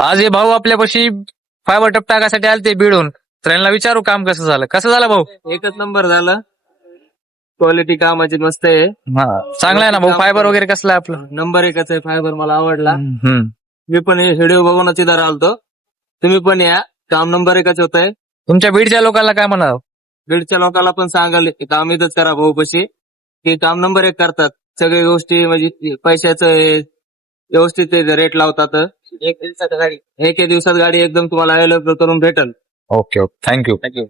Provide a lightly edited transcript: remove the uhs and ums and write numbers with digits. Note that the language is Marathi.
आज हे भाऊ आपल्यापाशी फायबर टप टाकासाठी आले ते बीडून, तर यांना विचारू काम कसं झालं भाऊ? एकच नंबर झालं. क्वालिटी कामाची मस्त आहे. चांगलं आहे ना भाऊ? फायबर वगैरे कसलं आहे आपलं? नंबर एकच आहे. फायबर मला आवडला. हम्म. मी पण हे व्हिडिओ बघूनच इथं आलतो. तुम्ही पण या. काम नंबर एकच होत आहे. तुमच्या बीडच्या लोकांना काय म्हणावं? बीडच्या लोकांना पण सांगाल काम इथंच करा भाऊपाशी. हे काम नंबर एक करतात. सगळ्या गोष्टी म्हणजे पैशाचं व्यवस्थित रेट लावतात. एक दिवसात गाडी एकदम तुम्हाला अवेलेबल करून भेटल. Okay thank you. थँक्यू.